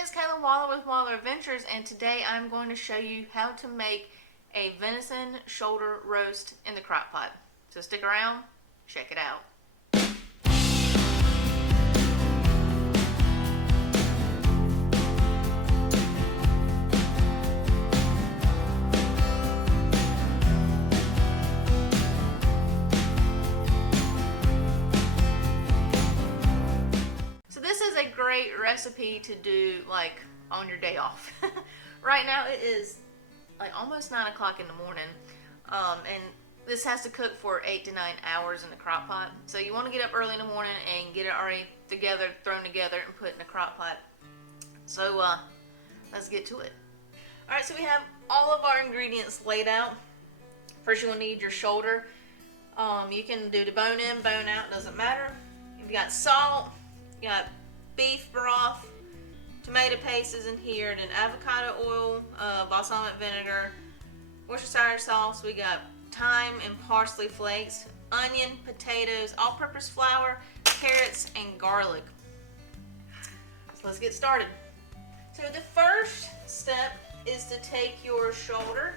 it's Kayla Waller with Waller Adventures, and today I'm going to show you how to make a venison shoulder roast in the crock pot. So stick around, check it out. This is a great recipe to do like on your day off. Right now it is like almost 9 o'clock in the morning, and this has to cook for 8 to 9 hours in the crock pot. So you want to get up early in the morning and get it already together, thrown together, and put in the crock pot. So let's get to it. Alright, so we have all of our ingredients laid out. First you'll need your shoulder. You can do the bone in, bone out, doesn't matter. You've got salt, you got beef broth, tomato paste is in here, then avocado oil, balsamic vinegar, Worcestershire sauce. We got thyme and parsley flakes, onion, potatoes, all-purpose flour, carrots, and garlic. So let's get started. So the first step is to take your shoulder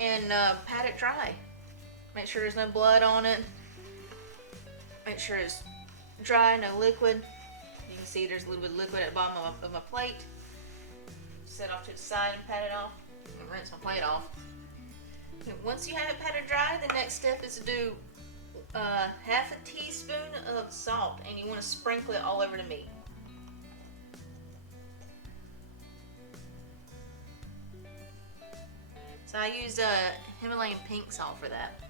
and pat it dry. Make sure there's no blood on it. Make sure it's dry, no liquid. You can see there's a little bit of liquid at the bottom of my plate. Set off to the side and pat it off. And rinse my plate off. And once you have it patted dry, the next step is to do half a teaspoon of salt, and you want to sprinkle it all over the meat. So I used Himalayan pink salt for that.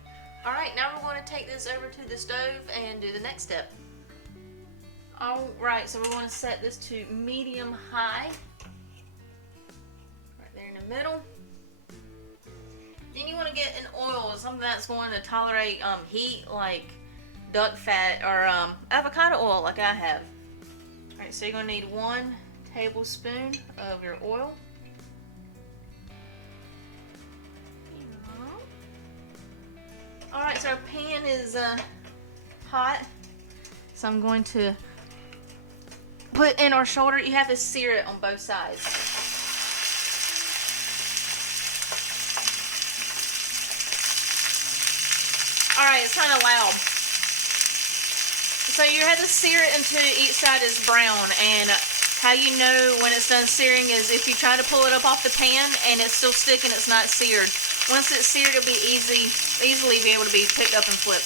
Alright, now we're going to take this over to the stove and do the next step. Alright, so we want to set this to medium high. Right there in the middle. Then you want to get an oil, something that's going to tolerate heat, like duck fat or avocado oil like I have. Alright, so you're going to need 1 tablespoon of your oil. Alright, so our pan is hot. So I'm going to put in our shoulder. You have to sear it on both sides. Alright, it's kind of loud. So you have to sear it until each side is brown. And how you know when it's done searing is if you try to pull it up off the pan and it's still sticking, it's not seared. Once it's seared, it'll be easily be able to be picked up and flipped.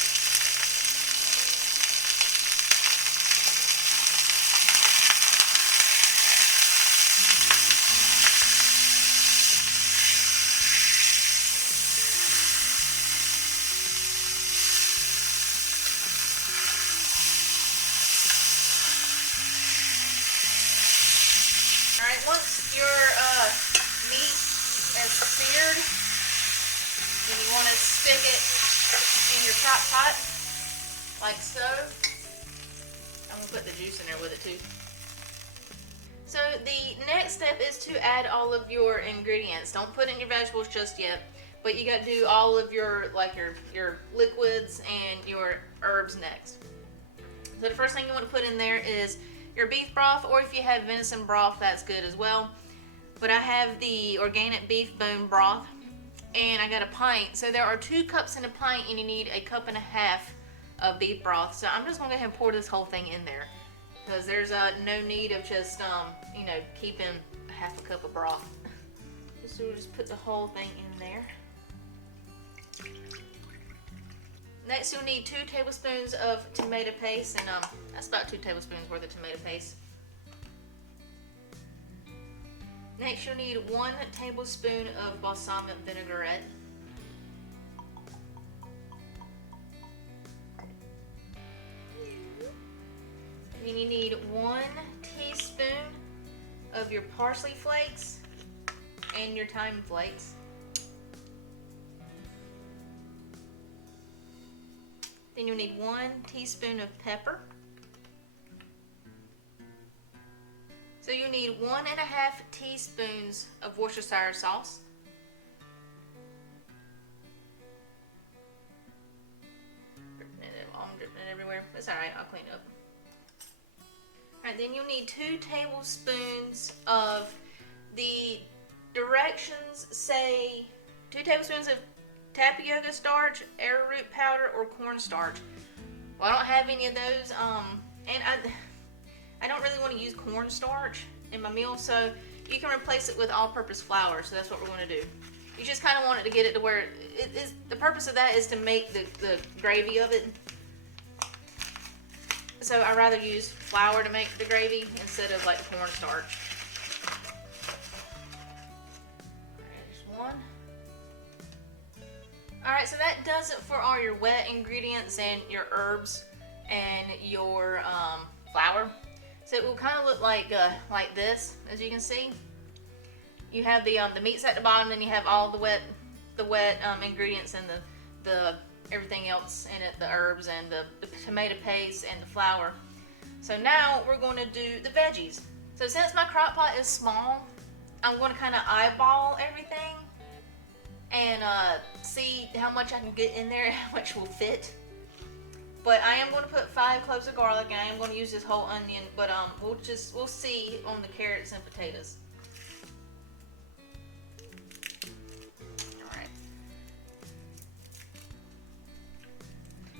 Alright, once your meat is seared, then you want to stick it in your crock pot, like so. I'm going to put the juice in there with it too. So the next step is to add all of your ingredients. Don't put in your vegetables just yet, but you got to do all of your your liquids and your herbs next. So the first thing you want to put in there is your beef broth, or if you have venison broth, that's good as well. But I have the organic beef bone broth, and I got a pint. So there are 2 cups in a pint, and you need 1.5 cups of beef broth. So I'm just gonna go ahead and pour this whole thing in there, because there's no need of just you know, keeping 1/2 cup of broth. So we'll just put the whole thing in there. Next, you'll need 2 tablespoons of tomato paste, and that's about 2 tablespoons worth of tomato paste. Next, you'll need 1 tablespoon of balsamic vinaigrette. Then you need 1 teaspoon of your parsley flakes and your thyme flakes. Then you'll need 1 teaspoon of pepper. So you need 1.5 teaspoons of Worcestershire sauce. I'm dripping it everywhere. It's alright, I'll clean it up. Alright, then you'll need 2 tablespoons of the directions say 2 tablespoons of tapioca starch, arrowroot powder, or cornstarch. Well, I don't have any of those, and I don't really want to use cornstarch in my meal, so you can replace it with all-purpose flour, so that's what we're going to do. You just kind of want it to get it to where it is. The purpose of that is to make the gravy of it. So I rather use flour to make the gravy instead of like the cornstarch. Alright, just one. Alright, so that does it for all your wet ingredients and your herbs and your flour. So it will kind of look like this, as you can see. You have the meats at the bottom, and you have all the wet ingredients and the everything else in it, the herbs and the tomato paste and the flour. So now we're going to do the veggies. So since my crock pot is small, I'm going to kind of eyeball everything and see how much I can get in there and how much will fit. But I am going to put 5 cloves of garlic, and I am going to use this whole onion, but we'll see on the carrots and potatoes.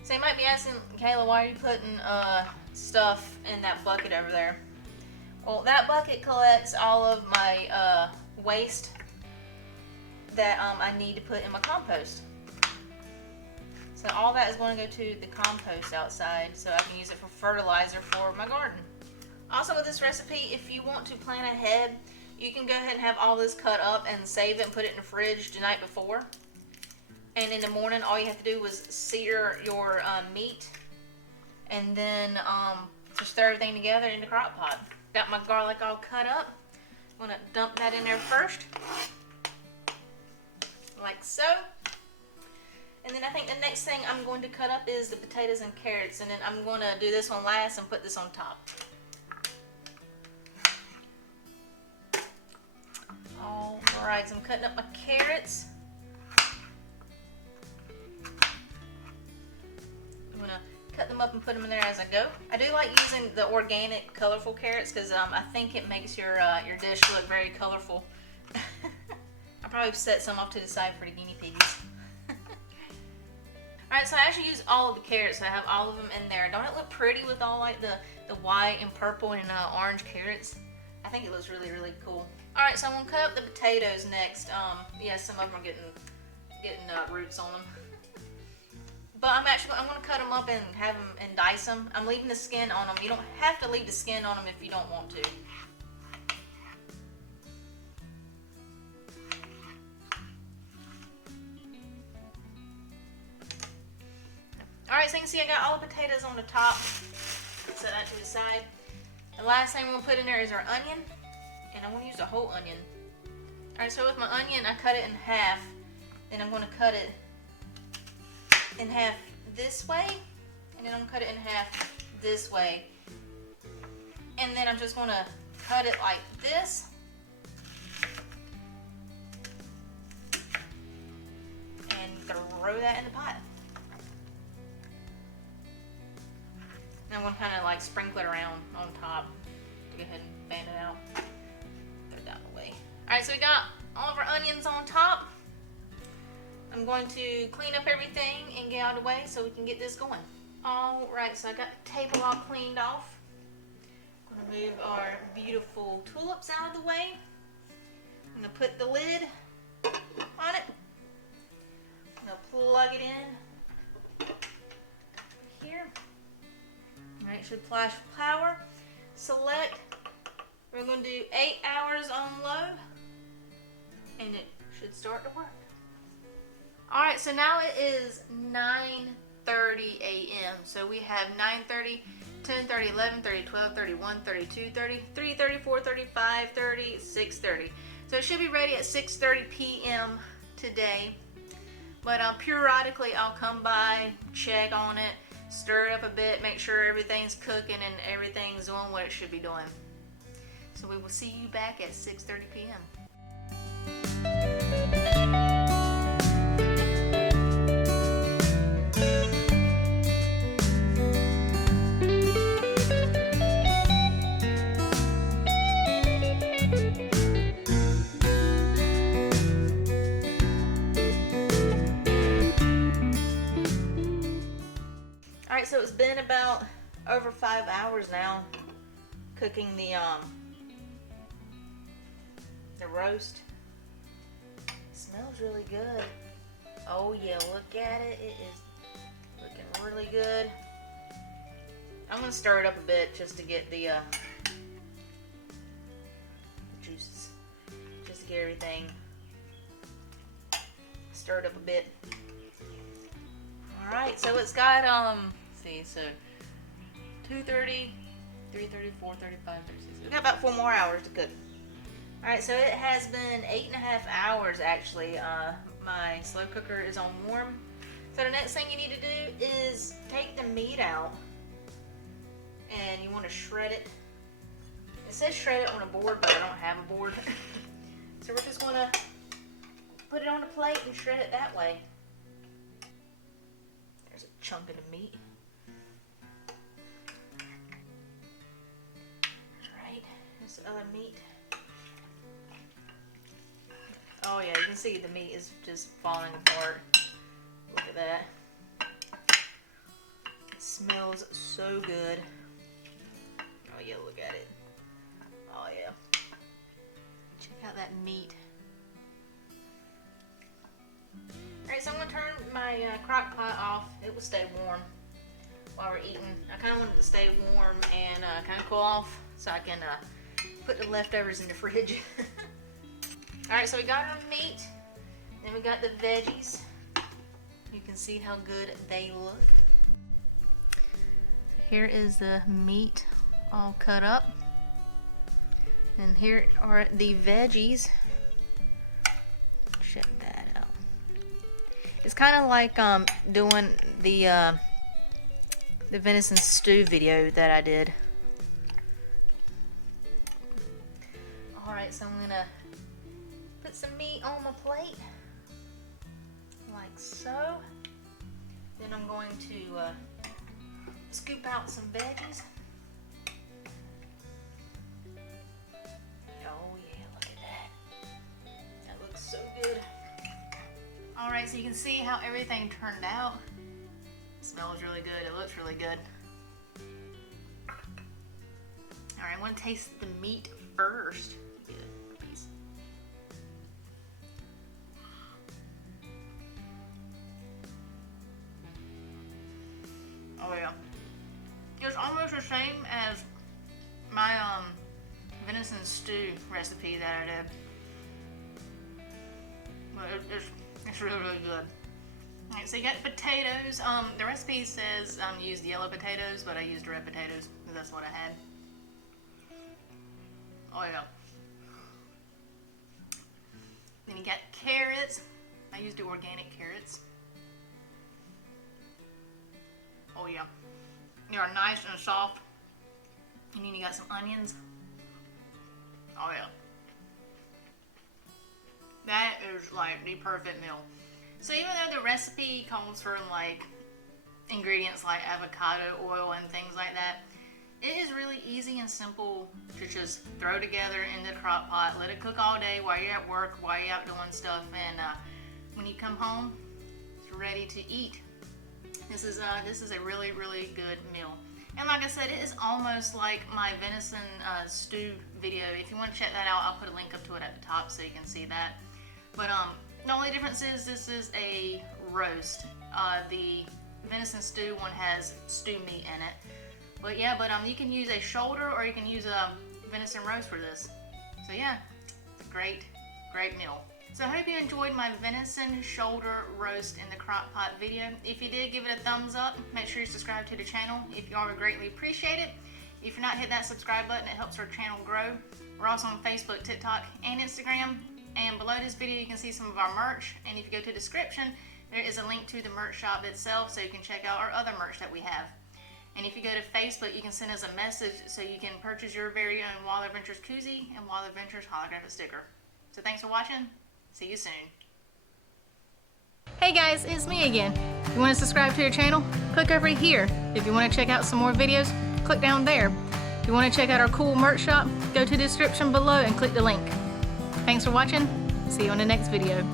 So you might be asking, Kayla, why are you putting stuff in that bucket over there? Well, that bucket collects all of my waste that I need to put in my compost. So all that is going to go to the compost outside, so I can use it for fertilizer for my garden. Also with this recipe, if you want to plan ahead, you can go ahead and have all this cut up and save it and put it in the fridge the night before. And in the morning, all you have to do was sear your meat, and then just stir everything together in the crock pot. Got my garlic all cut up. I'm gonna dump that in there first, like so. And then I think the next thing I'm going to cut up is the potatoes and carrots, and then I'm going to do this one last and put this on top. All right, so I'm cutting up my carrots. Cut them up and put them in there as I go. I do like using the organic, colorful carrots because I think it makes your dish look very colorful. I'll probably set some off to the side for the guinea pigs. Alright, so I actually use all of the carrots. I have all of them in there. Don't it look pretty with all like the white and purple and orange carrots? I think it looks really, really cool. Alright, so I'm going to cut up the potatoes next. Yeah, some of them are getting roots on them. But I'm going to cut them up and have them and dice them. I'm leaving the skin on them. You don't have to leave the skin on them if you don't want to. Alright, so you can see I got all the potatoes on the top. Set that to the side. The last thing we're going to put in there is our onion. And I'm going to use the whole onion. Alright, so with my onion, I cut it in half. Then I'm going to cut it in half this way, and then I'm gonna cut it in half this way, and then I'm just gonna cut it like this, and throw that in the pot. And I'm gonna kind of like sprinkle it around on top to go ahead and fan it out. Throw it down the way. All right, so we got all of our onions on top. I'm going to clean up everything and get out of the way so we can get this going. Alright, so I got the table all cleaned off. I'm going to move our beautiful tulips out of the way. I'm going to put the lid on it. I'm going to plug it in here. Alright, it should flash power. Select. We're going to do 8 hours on low, and it should start to work. Alright, so now it is 9:30 a.m. So we have 9:30, 10:30, 11:30, 12:30, 1:30, 2:30, 3:30, 4:30, 5:30, 6:30. So it should be ready at 6:30 p.m. today. But periodically I'll come by, check on it, stir it up a bit, make sure everything's cooking and everything's doing what it should be doing. So we will see you back at 6:30 p.m. Alright, so it's been about over 5 hours now cooking the roast. It smells really good. Oh yeah, look at it. It is looking really good. I'm gonna stir it up a bit just to get the juices, just to get everything stirred up a bit. All right, so it's got let's see, so 2:30, 3:30, 4:35, 36. We got about 4 more hours to cook. All right, so it has been 8.5 hours actually. My slow cooker is on warm. So the next thing you need to do is take the meat out, and you want to shred it. It says shred it on a board, but I don't have a board. So we're just going to put it on a plate and shred it that way. There's a chunk of the meat. Alright, there's the other meat. Oh yeah, you can see the meat is just falling apart. Look at that. It smells so good. Oh yeah, look at it. Oh yeah. Check out that meat. Alright, so I'm going to turn my crock pot off. It will stay warm while we're eating. I kind of want it to stay warm and kind of cool off so I can put the leftovers in the fridge. Alright, so we got our meat, then we got the veggies. You can see how good they look. Here is the meat all cut up. And here are the veggies. Check that out. It's kind of like doing the venison stew video that I did. Alright, so I'm gonna put some meat on my plate, like so. Then I'm going to scoop out some veggies. Oh yeah, look at that. That looks so good. Alright, so you can see how everything turned out. It smells really good. It looks really good. Alright, I want to taste the meat first. Oh yeah. It's almost the same as my venison stew recipe that I did. But it's really, really good. Alright, so you got potatoes. The recipe says use the yellow potatoes, but I used red potatoes because that's what I had. Oh yeah. Then you got carrots. I used the organic carrots. Oh yeah. They are nice and soft. And then you got some onions. Oh yeah. That is like the perfect meal. So even though the recipe calls for like ingredients like avocado oil and things like that, it is really easy and simple to just throw together in the crock pot, let it cook all day while you're at work, while you're out doing stuff, and when you come home, it's ready to eat. This is a really, really good meal. And like I said, it is almost like my venison stew video. If you want to check that out, I'll put a link up to it at the top so you can see that. But the only difference is this is a roast. The venison stew one has stew meat in it. But yeah, you can use a shoulder or you can use a venison roast for this. So yeah, it's a great, great meal. So I hope you enjoyed my venison shoulder roast in the crock pot video. If you did, give it a thumbs up. Make sure you subscribe to the channel. If you are, we greatly appreciate it. If you're not, hit that subscribe button. It helps our channel grow. We're also on Facebook, TikTok, and Instagram. And below this video, you can see some of our merch. And if you go to the description, there is a link to the merch shop itself so you can check out our other merch that we have. And if you go to Facebook, you can send us a message so you can purchase your very own Wild Adventures koozie and Wild Adventures holographic sticker. So thanks for watching. See you soon. Hey guys, it's me again. If you want to subscribe to your channel, click over here. If you want to check out some more videos, click down there. If you want to check out our cool merch shop, go to the description below and click the link. Thanks for watching. See you on the next video.